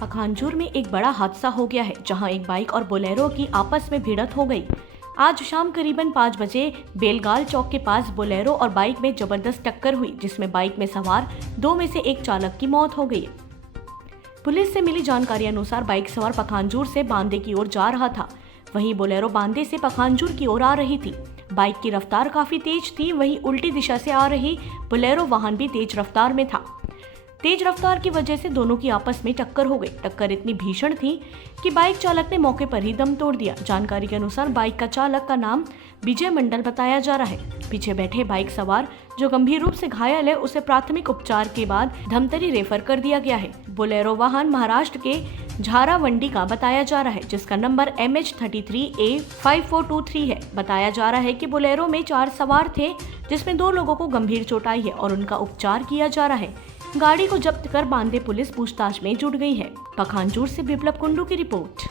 पखानजूर में एक बड़ा हादसा हो गया है, जहां एक बाइक और बोलेरो की आपस में भिड़ंत हो गई। आज शाम करीबन 5 बजे बेलगाल चौक के पास बोलेरो और बाइक में जबरदस्त टक्कर हुई, जिसमें बाइक में सवार 2 में से एक चालक की मौत हो गई। पुलिस से मिली जानकारी अनुसार बाइक सवार पखानजूर से बांदे की ओर जा रहा था, वहीं बोलेरो बांदे से पखानजूर की ओर आ रही थी। बाइक की रफ्तार काफी तेज थी, वहीं उल्टी दिशा से आ रही बोलेरो वाहन भी तेज रफ्तार में था। तेज रफ्तार की वजह से दोनों की आपस में टक्कर हो गई। टक्कर इतनी भीषण थी कि बाइक चालक ने मौके पर ही दम तोड़ दिया। जानकारी के अनुसार बाइक का चालक का नाम विजय मंडल बताया जा रहा है। पीछे बैठे बाइक सवार जो गंभीर रूप से घायल है, उसे प्राथमिक उपचार के बाद धमतरी रेफर कर दिया गया है। बोलेरो वाहन महाराष्ट्र के झारावंडी का बताया जा रहा है, जिसका नंबर MH33A5423 है। बताया जा रहा है कि बोलेरो में 4 सवार थे, जिसमें 2 लोगों को गंभीर चोट आई है और उनका उपचार किया जा रहा है। गाड़ी को जब्त कर बांदे पुलिस पूछताछ में जुट गई है। पखानजूर से बिप्लब कुंडू की रिपोर्ट।